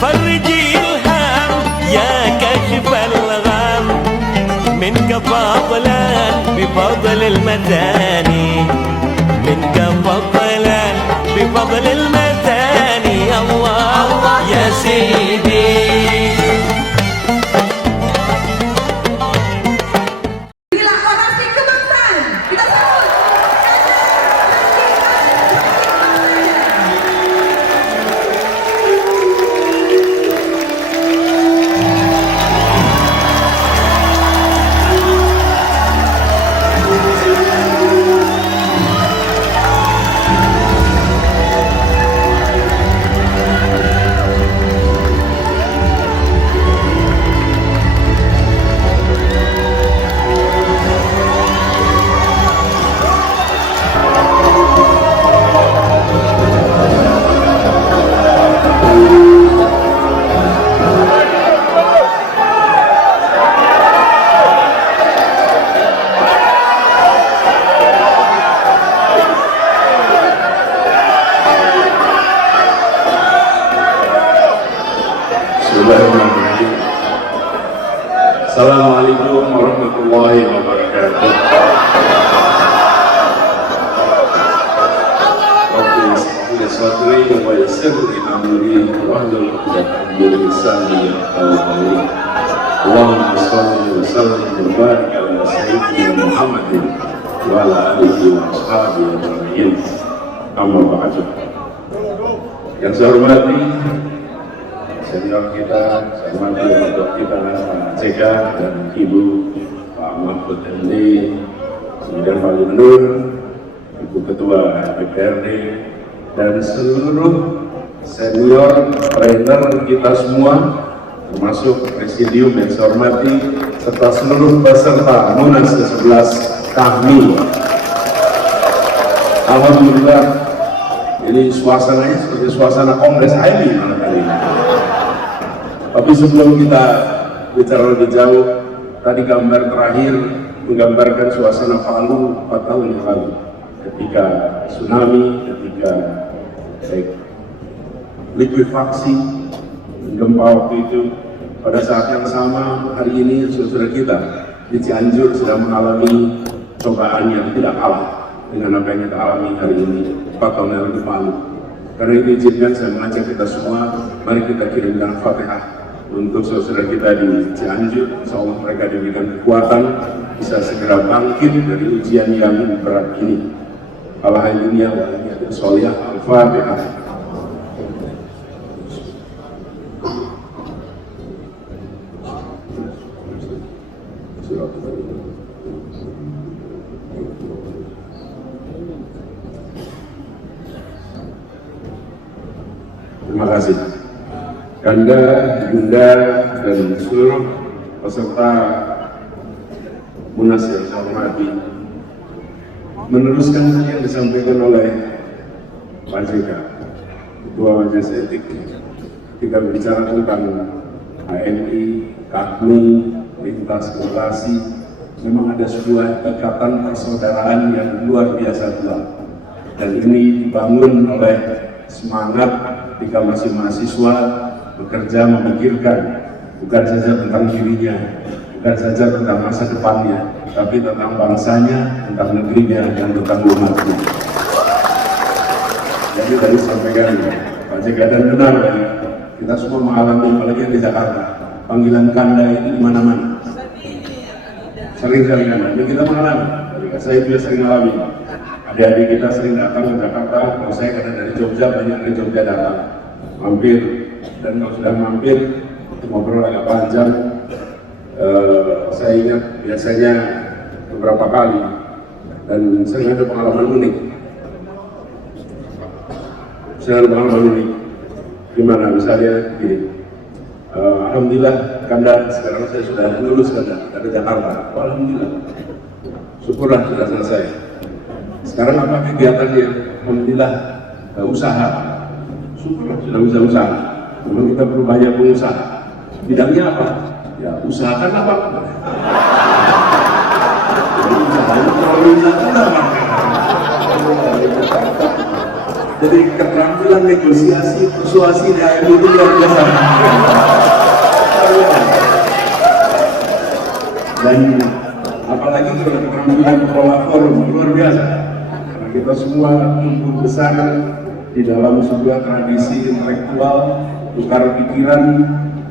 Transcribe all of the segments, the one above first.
فرجي الهم يا كاشف الغم منك فضلا بفضل المتاني منك فضلا بفضل المتاني الله يا سيدي. Assalamualaikum warahmatullahi wabarakatuh. Rabbi ishrah li sadri wa yassir li amri wahlul 'uqdatam min lisani yafqahu qawli. Allahumma shalli wa sallim wa barik ala sayyidina Muhammadin wa ala alihi wa ashabihi ajma'in. Amma ba'du. Yang saya hormati senior kita, saya hormati ketua kita Pak CK dan Ibu Pak Mahfud MD, kemudian Pak Gubernur, Ibu Ketua DPRD, dan seluruh senior trainer kita semua, termasuk Presidium yang saya hormati, serta seluruh peserta Munas ke-11 kami. Alhamdulillah, ini suasananya seperti suasana Kongres HMI malam kali ini. Tapi sebelum kita bicara lebih jauh, tadi gambar terakhir menggambarkan suasana Palu 4 tahun yang lalu, ketika tsunami, ketika likuifaksi, gempa waktu itu. Pada saat yang sama, hari ini saudara kita di Cianjur sedang mengalami cobaan yang tidak kalah dengan apa yang kita alami hari ini 4 tahun yang lalu di Palu. Karena itu izinkan saya mengajak kita semua, mari kita kirimkan Fatihah untuk saudara kita di Cianjur. Insya Allah mereka diberikan kekuatan bisa segera bangkit dari ujian yang berat ini. Alhamdulillah wa ni'matus sholihah. Al-Fatihah. Terima kasih. Kanda, Bunda, dan seluruh peserta Munas yang saya hormati, meneruskan yang disampaikan oleh Pak JK, Ketua Majelis Etik, kita bicara tentang HMI, KAKMI, lintas generasi. Memang ada sebuah ikatan persaudaraan yang luar biasa kuat, dan ini dibangun oleh semangat ketika masih mahasiswa bekerja memikirkan bukan saja tentang dirinya, bukan saja tentang masa depannya, tapi tentang bangsanya, tentang negerinya, dan tentang umatnya. Jadi tadi sampaikan Pak JK, dan benar ya, kita semua mengalami, apalagi yang di Jakarta, panggilan Kanda ini di mana-mana. Sering-sering kan, kita mengalami. Saya juga sering alami. Adik-adik kita sering datang ke Jakarta. Kalau saya karena dari Jogja, banyak dari Jogja datang mampir, dan kalau sudah mampir ngobrol agak panjang. Saya ingat biasanya beberapa kali, dan sering ada pengalaman unik. Gimana misalnya gini, alhamdulillah Kanda sekarang saya sudah lulus Kanda dari Jakarta. Alhamdulillah, syukurlah sudah selesai. Sekarang apa kegiatannya? Alhamdulillah, usaha. Syukurlah sudah bisa usaha. Memang kita perlu banyak pengusaha. Bidangnya apa? Ya usahakan apa? Jadi usahanya kalau bisa Jadi keterampilan negosiasi, persuasi di AMI itu luar biasa. Dan apalagi kalau keterampilan kelola forum luar biasa. Karena kita semua tumbuh besar di dalam sebuah tradisi intelektual, tukar pikiran,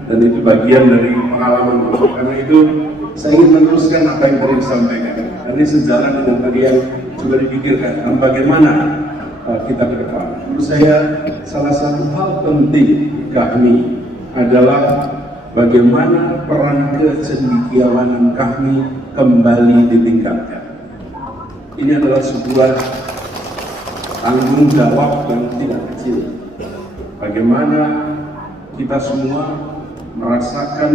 dan itu bagian dari pengalaman. Karena itu saya ingin meneruskan apa yang tadi disampaikan. Ini sejalan dengan tadi yang sudah dipikirkan. Dan bagaimana kita ke depan. Menurut saya salah satu hal penting kami adalah bagaimana peran kecendekiawanan kami kembali ditingkatkan. Ini adalah sebuah tanggung jawab yang tidak kecil. Bagaimana kita semua merasakan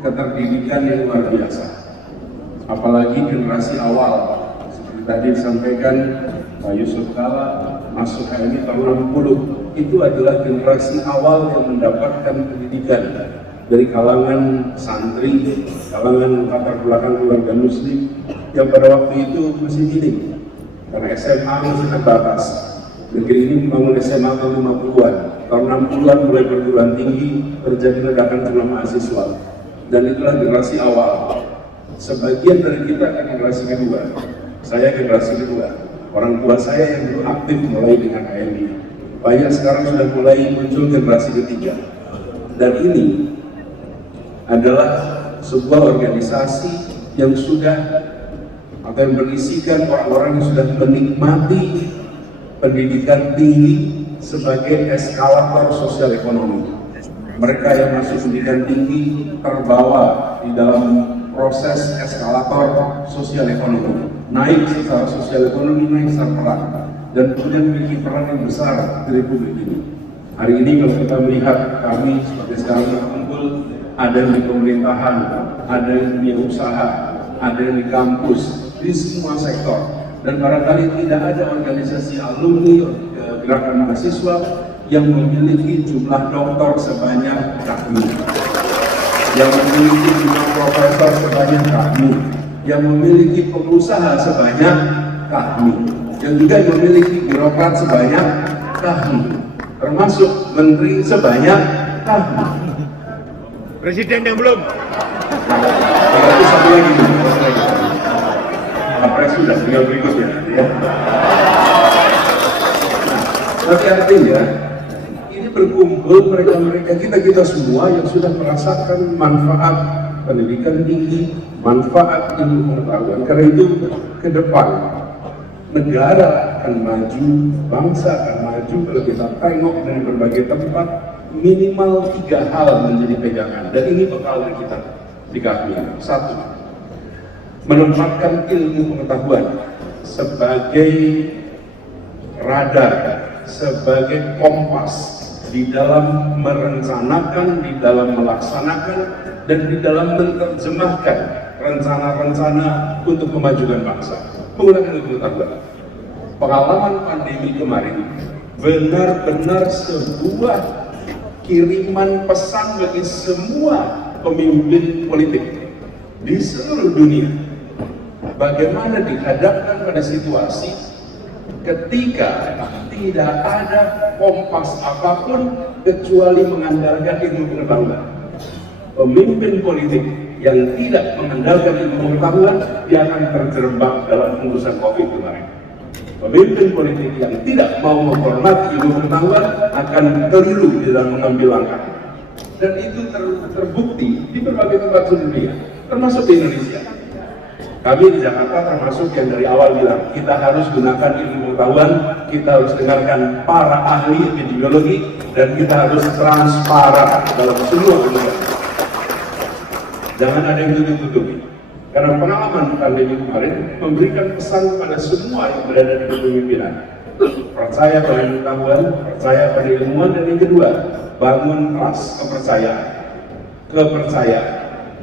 keterdidikan yang luar biasa. Apalagi generasi awal, seperti tadi disampaikan Pak Yusuf Kala, masuk AMI tahun 60, itu adalah generasi awal yang mendapatkan pendidikan dari kalangan santri, kalangan latar belakang keluarga muslim yang pada waktu itu masih minim karena SMA masih terbatas. Negeri ini membangun SMA tahun 50-an, tahun 60-an mulai perguruan tinggi, terjadi ledakan jumlah mahasiswa, dan itulah generasi awal. Sebagian dari kita generasi kedua, saya generasi kedua. Orang tua saya yang dulu aktif mulai dengan AMI, banyak sekarang sudah mulai muncul generasi ketiga. Dan ini adalah sebuah organisasi yang sudah atau yang berisikan orang-orang yang sudah menikmati pendidikan tinggi sebagai eskalator sosial ekonomi. Mereka yang masuk pendidikan tinggi terbawa di dalam proses eskalator sosial ekonomi, naik secara sosial ekonomi, naik secara peran, dan kemudian memiliki peran yang besar di Republik ini. Hari ini kalau kita melihat kami sebagai sekarang berkumpul, ada yang di pemerintahan, ada yang di dunia usaha, ada yang di kampus, di semua sektor. Dan barangkali tidak ada organisasi alumni gerakan mahasiswa yang memiliki jumlah doktor sebanyak kami, yang memiliki jumlah profesor sebanyak kami, yang memiliki pengusaha sebanyak kami, yang juga memiliki birokrat sebanyak kami, termasuk menteri sebanyak kami. Presiden yang belum. Berarti satu lagi. Apres sudah, tinggal berikutnya. Ya. Nah, tapi artinya ini berkumpul mereka-mereka kita semua yang sudah merasakan manfaat pendidikan tinggi, manfaat ilmu pengetahuan. Karena itu ke depan negara akan maju, bangsa akan maju kalau kita tengok dari berbagai tempat. Minimal 3 hal menjadi pegangan, dan ini bekal dari kita di kami. 1, menempatkan ilmu pengetahuan sebagai radar, sebagai kompas di dalam merencanakan, di dalam melaksanakan, dan di dalam menerjemahkan rencana-rencana untuk kemajuan bangsa menggunakan ilmu pengetahuan. Pengalaman pandemi kemarin benar-benar sebuah kiriman pesan bagi semua pemimpin politik di seluruh dunia. Bagaimana dihadapkan pada situasi ketika tidak ada kompas apapun kecuali mengandalkan ilmu pengetahuan. Pemimpin politik yang tidak mengandalkan ilmu pengetahuan, dia akan terjerembab dalam urusan COVID kemarin. Pemimpin politik yang tidak mau menghormati ilmu pengetahuan akan keliru di dalam mengambil langkah. Dan itu terbukti di berbagai tempat di dunia, termasuk di Indonesia. Kami di Jakarta termasuk yang dari awal bilang, kita harus gunakan ilmu pengetahuan, kita harus dengarkan para ahli epidemiologi, dan kita harus transparan dalam semua kebijakan. Jangan ada yang tutup-tutupi. Karena pengalaman pandemi kemarin memberikan pesan kepada semua yang berada di kepemimpinan. Percaya pada pengetahuan, percaya pada ilmuwan, dan yang kedua, bangun trust, kepercayaan.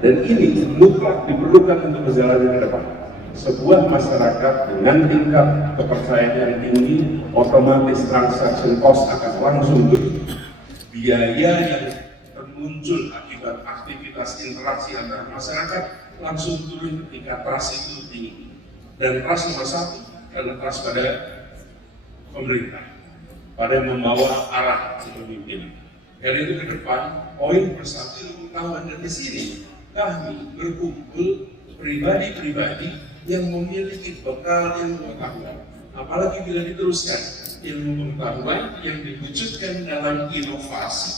Dan ini mutlak diperlukan untuk berjalan ke depan. Sebuah masyarakat dengan tingkat kepercayaan yang tinggi, otomatis transaction cost akan langsung turun. Biaya yang muncul akibat aktivitas interaksi antar masyarakat langsung turun ketika trust itu tinggi. Dan trust nomor 1 adalah trust pada pemerintah. pada membawa arah kepemimpinan. Karena itu ke depan, poin persatu ilmu pengetahuan, dan di sini kami berkumpul pribadi-pribadi yang memiliki bekal ilmu pengetahuan. Apalagi bila diteruskan ilmu pengetahuan yang diwujudkan dalam inovasi,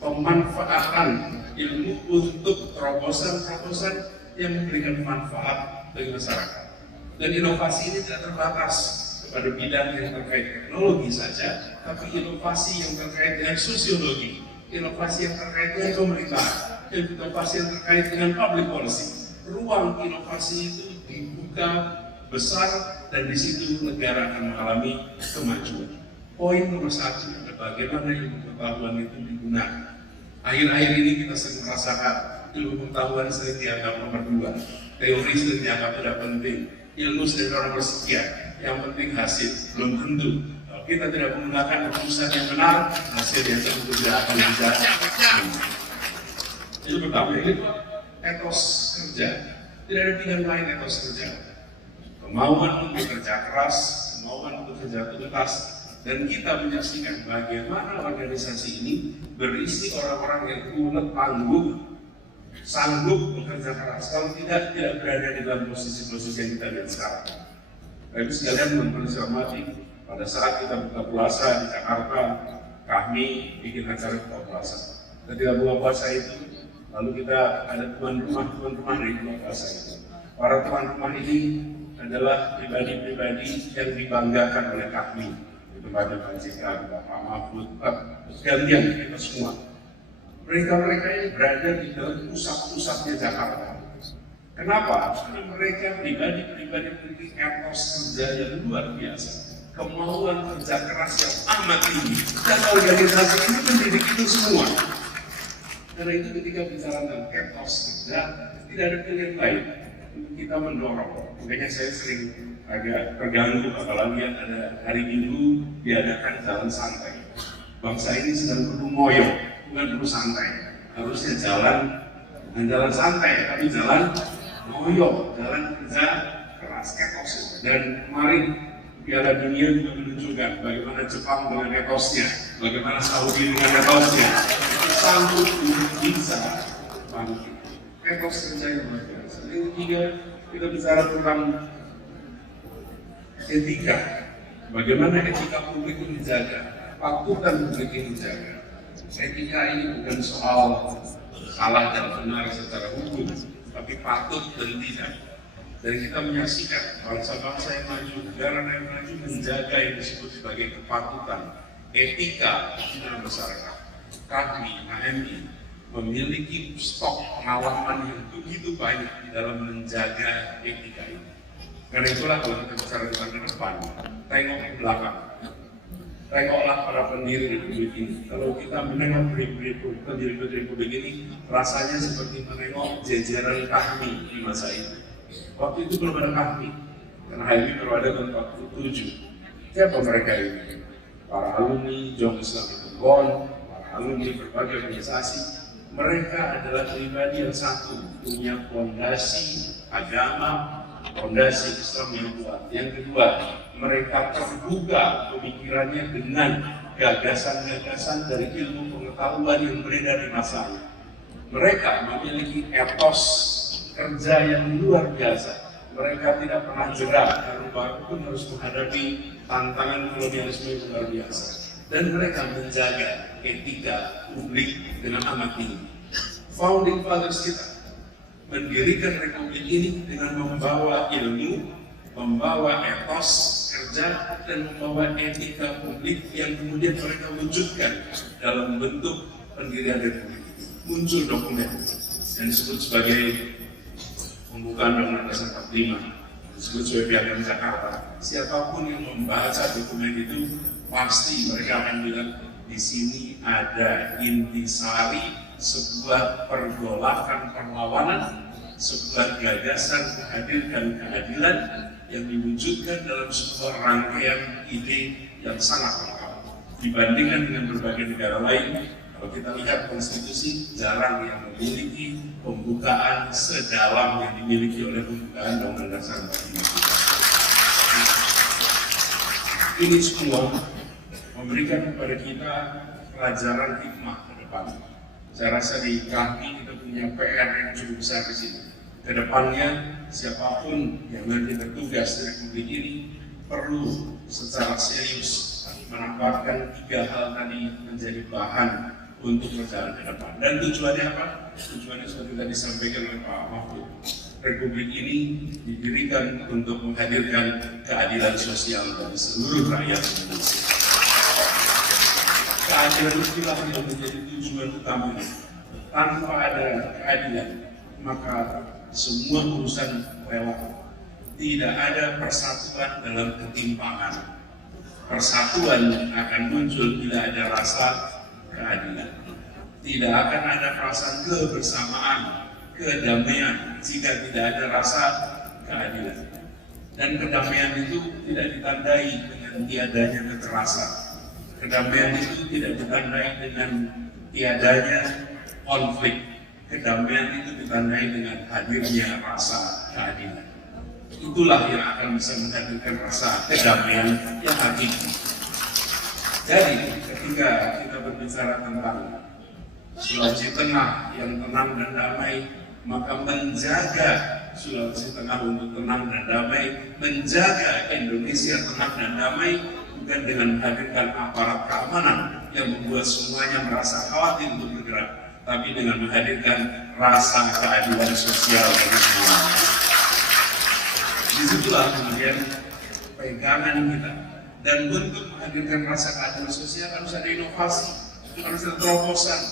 pemanfaatan ilmu untuk terobosan-terobosan yang memberikan manfaat bagi masyarakat. Dan inovasi ini tidak terbatas pada bidang yang terkait teknologi saja, tapi inovasi yang terkait dengan sosiologi, inovasi yang terkait dengan pemerintahan, inovasi yang terkait dengan public policy. Ruang inovasi itu dibuka besar, dan di situ negara akan mengalami kemajuan. Poin nomor satu adalah bagaimana ilmu pengetahuan itu digunakan. Akhir-akhir ini kita sering merasakan ilmu pengetahuan sering dianggap nomor 2, teori sering dianggap tidak penting, ilmu sering nomor sekian, yang penting hasil. Belum tentu. Kalau kita tidak menggunakan rumusan yang benar, hasil yang tentu tidak akan bisa. Itu pertama. Yang kedua, etos kerja. Tidak ada pilihan lain etos kerja. Kemauan untuk bekerja keras, kemauan untuk bekerja tuntas, dan kita menyaksikan bagaimana organisasi ini berisi orang-orang yang ulet, tangguh, sanggup bekerja keras. Kalau tidak berada di dalam posisi-posisi yang kita lihat sekarang. Bapak sekalian menghormati, pada saat kita buka puasa di Jakarta, kami bikin acara buka puasa. Ketika buka puasa itu, lalu kita ada tuan rumah dari buka puasa itu. Para tuan rumah ini adalah pribadi-pribadi yang dibanggakan oleh kami. Itu pada Pak JK, Pak Mahfud, Pak sekalian kita semua. Mereka ini berada di dalam pusat-pusatnya Jakarta. Kenapa? Karena mereka pribadi-pribadi memiliki etos kerja yang luar biasa, kemauan kerja keras yang amat tinggi, dan organisasi ini mendidik itu semua. Karena itu ketika bicara tentang etos kerja, tidak ada pilihan lain. Kita mendorong, makanya saya sering agak terganggu apalagi ada hari Minggu diadakan jalan santai. Bangsa ini sedang perlu ngoyo, bukan perlu santai. Harusnya bukan jalan santai, tapi jalan ngoyo, jalan kerja keras, etos. Dan kemarin Piala Dunia juga menunjukkan bagaimana Jepang dengan etosnya, bagaimana Saudi dengan etosnya, sanggup bisa bangkit. Etos kerja yang luar biasa. Yang ketiga, kita bicara tentang etika. Bagaimana etika publik itu dijaga, patutan publik itu dijaga. Etika ini bukan soal salah dan benar secara hukum, tapi patut dan tidak. Dan kita menyaksikan bangsa-bangsa yang maju, negara yang maju menjaga yang disebut sebagai kepatutan, etika di dalam masyarakat. Kami, AMI, memiliki stok pengalaman yang begitu banyak di dalam menjaga etika ini. Karena itulah kalau kita bicara tentang ke depan, tengok ke belakang. Tengoklah para pendiri republik ini. Kalau kita menengok pendiri republik ini, rasanya seperti menengok jajaran kami di masa itu. Waktu itu belum ada kami, karena HMI baru ada tahun 47. Siapa mereka ini? Para alumni Jong Islam Bon, para alumni berbagai organisasi. Mereka adalah pribadi yang satu, punya fondasi agama, fondasi Islam yang kuat. Yang kedua, mereka terbuka pemikirannya dengan gagasan-gagasan dari ilmu pengetahuan yang beredar di masanya. Mereka memiliki etos kerja yang luar biasa. Mereka tidak pernah jeda, karena bagaimanapun harus menghadapi tantangan kolonialisme yang luar biasa. Dan mereka menjaga etika publik dengan amat tinggi. Founding Fathers kita mendirikan republik ini dengan membawa ilmu, membawa etos kerja, dan membawa etika publik yang kemudian mereka wujudkan dalam bentuk pendirian republik. Muncul dokumen yang disebut sebagai pembukaan Undang-Undang Dasar 45, disebut sebagai Piagam Jakarta. Siapapun yang membaca dokumen itu pasti mereka akan bilang di sini ada intisari sebuah pergolakan perlawanan, sebuah gagasan keadilan yang diwujudkan dalam sebuah rangkaian ide yang sangat lengkap. Dibandingkan dengan berbagai negara lain, kalau kita lihat konstitusi jarang yang memiliki pembukaan sedalam yang dimiliki oleh pembukaan Undang-Undang Dasar 45. Ini semua memberikan kepada kita pelajaran hikmah ke depan. Saya rasa di kami kita punya PR yang cukup besar di sini. Kedepannya siapapun yang nanti bertugas di Republik ini perlu secara serius menempatkan 3 hal tadi menjadi bahan untuk berjalan ke depan. Dan tujuannya apa? Tujuannya seperti tadi disampaikan oleh Pak Mahfud. Republik ini didirikan untuk menghadirkan keadilan sosial bagi seluruh rakyat Indonesia. Keadilan itulah yang menjadi tujuan utama. Tanpa ada keadilan, maka semua urusan lewat. Tidak ada persatuan dalam ketimpangan. Persatuan akan muncul bila ada rasa keadilan. Tidak akan ada perasaan kebersamaan, kedamaian jika tidak ada rasa keadilan. Dan kedamaian itu tidak ditandai dengan tiadanya kekerasan. Kedamaian itu tidak ditandai dengan tiadanya konflik. Kedamaian itu ditandai dengan hadirnya rasa keadilan. Itulah yang akan bisa menghadirkan rasa kedamaian yang hakiki. Jadi ketika kita berbicara tentang Sulawesi Tengah yang tenang dan damai, maka menjaga Sulawesi Tengah untuk tenang dan damai, menjaga Indonesia tenang dan damai, bukan dengan menghadirkan aparat keamanan yang membuat semuanya merasa khawatir untuk bergerak, tapi dengan menghadirkan rasa keadilan sosial bagi semua. Disitulah kemudian pegangan kita. Dan untuk menghadirkan rasa keadilan sosial harus ada inovasi, harus ada terobosan.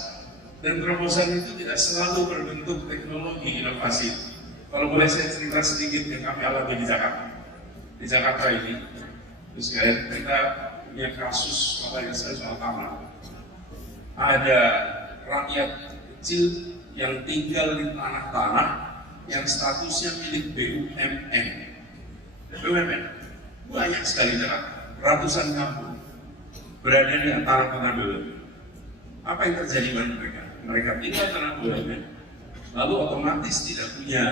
Dan terobosan itu tidak selalu berbentuk teknologi inovasi. Kalau boleh saya cerita sedikit yang kami alami di Jakarta. Di Jakarta ini, misalnya kita punya kasus soal tanah. Ada rakyat kecil yang tinggal di tanah-tanah yang statusnya milik BUMN. BUMN banyak sekali Jakarta, ratusan kampung berada di antara tanah BUMN. Apa yang terjadi pada mereka? Mereka tinggal tanah BUMN, lalu otomatis tidak punya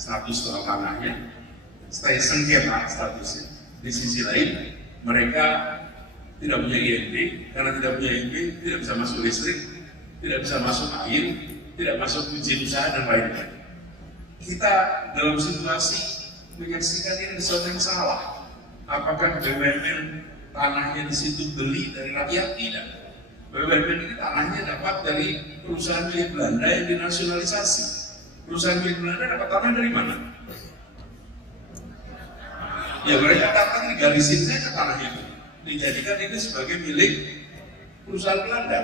status soal tanahnya, stay sengketa statusnya. Di sisi lain, mereka tidak punya IMB, karena tidak punya IMB tidak bisa masuk listrik, tidak bisa masuk air, tidak masuk izin usaha dan lain-lain. Kita dalam situasi menyaksikan ini sesuatu yang salah. Apakah BUMN tanahnya di situ beli dari rakyat? Tidak. BUMN ini tanahnya dapat dari perusahaan milik Belanda yang dinasionalisasi. Perusahaan milik Belanda dapat tanah dari mana? Ya mereka datang digarisin saja tanah itu, dijadikan itu sebagai milik perusahaan Belanda.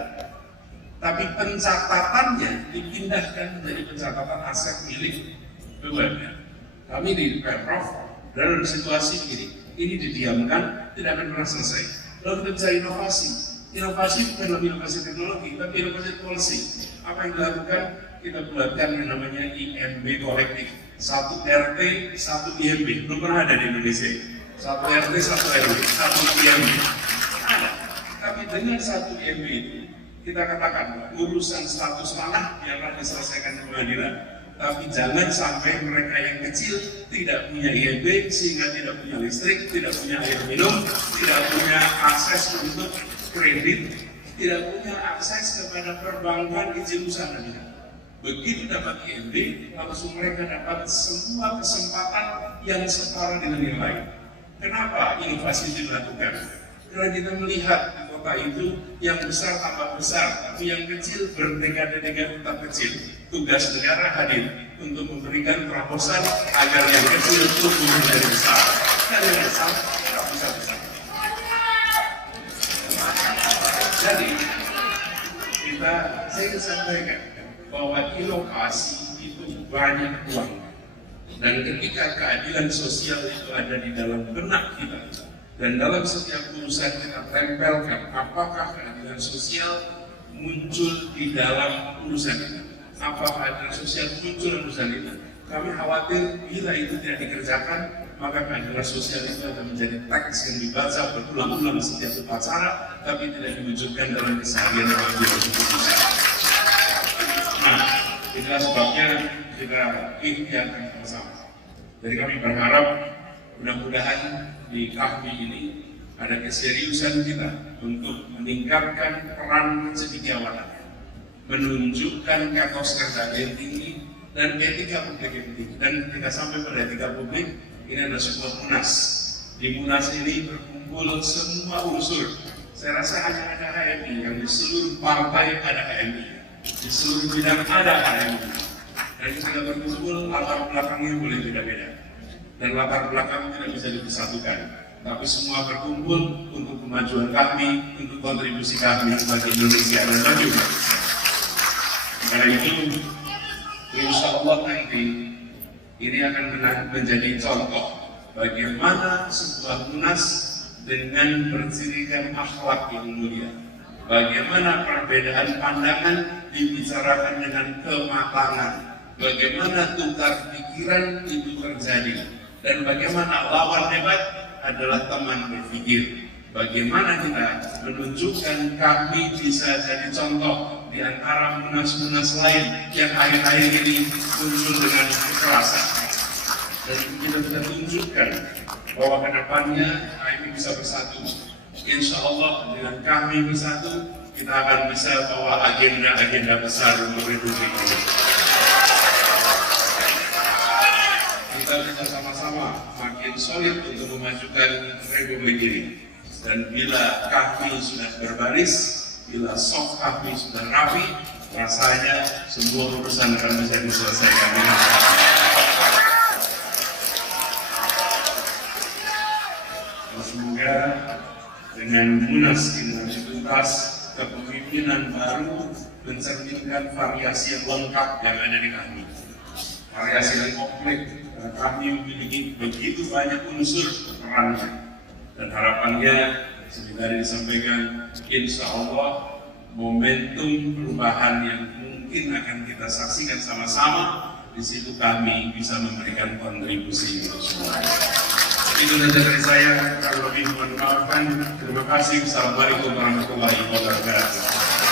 Tapi pencatatannya dipindahkan menjadi pencatatan aset milik BUMN. Kami di Pemprov dalam situasi ini didiamkan, tidak akan pernah selesai. Lalu kita bisa inovasi. Inovasi bukan lebih inovasi teknologi, tapi inovasi policy. Apa yang dilakukan? Kita buatkan yang namanya IMB kolektif. 1 RT, 1 IMB. Belum pernah ada di Indonesia. 1 RT, 1 RW, 1 IMB. Ada. Tapi dengan 1 IMB itu, kita katakan urusan status tanah biarlah diselesaikan di pengadilan. Tapi jangan sampai mereka yang kecil tidak punya IMB sehingga tidak punya listrik, tidak punya air minum, tidak punya akses untuk kredit, tidak punya akses kepada perbankan izin usaha. Begitu dapat IMB, langsung mereka dapat semua kesempatan yang setara dengan yang lain. Kenapa inovasi itu dilakukan? Karena kita melihat di kota itu yang besar tambah besar, tapi yang kecil berdekade-dekade tetap kecil. Tugas negara hadir untuk memberikan terobosan agar yang kecil tumbuh menjadi besar, dan yang besar tetap besar. Jadi saya ingin sampaikan bahwa inovasi itu banyak ruang, dan ketika keadilan sosial itu ada di dalam benak kita, dan dalam setiap urusan kita tempelkan apakah keadilan sosial muncul di dalam urusan kita, apakah keadilan sosial muncul dalam urusan kita. Kami khawatir bila itu tidak dikerjakan, maka keadilan sosial itu akan menjadi teks yang dibaca berulang-ulang setiap upacara, tapi tidak diwujudkan dalam keseharian keadilan sosial. Nah, itulah sebabnya kita ikhtiarkan bersama. Jadi kami berharap mudah-mudahan di KAHMI ini ada keseriusan kita untuk meningkatkan peran cendekiawan, menunjukkan etos kerja yang tinggi dan etika publik yang tinggi. Dan kita sampai pada etika publik, ini adalah sebuah munas. Di munas ini berkumpul semua unsur. Saya rasa hanya ada HMI, yang di seluruh partai ada HMI, di seluruh bidang ada HMI. Dan kita berkumpul, latar belakangnya boleh beda-beda, dan latar belakang tidak bisa disatukan. Tapi semua berkumpul untuk kemajuan kami, untuk kontribusi kami bagi Indonesia dan maju. Karena itu, insya Allah nanti ini akan menjadi contoh bagaimana sebuah munas dengan bersirikan akhlak yang mulia. Bagaimana perbedaan pandangan dibicarakan dengan kematangan. Bagaimana tukar pikiran itu terjadi. Dan bagaimana lawan debat adalah teman berpikir. Bagaimana kita menunjukkan kami bisa jadi contoh di antara munas-munas lain yang akhir-akhir ini muncul dengan kekerasan. Dan kita bisa tunjukkan bahwa kedepannya kami bisa bersatu. Insya Allah dengan kami bersatu, kita akan bisa bawa agenda-agenda besar untuk Republik ini. Kita bisa sama-sama makin solid untuk memajukan Republik ini. Dan bila kami sudah berbaris, bila sok kami sudah rapi, rasanya semua urusan akan bisa diselesaikan. Semoga dengan munas integritas kepemimpinan baru mencerminkan variasi yang lengkap yang ada di kami. Variasi yang kompleks, kami memiliki begitu banyak unsur perannya. Dan harapannya, seperti tadi disampaikan, insya Allah momentum perubahan yang mungkin akan kita saksikan sama-sama, di situ kami bisa memberikan kontribusi untuk semua. Itu saja dari saya, kalau lebih mohon maafkan. Terima kasih. Assalamualaikum warahmatullahi wabarakatuh.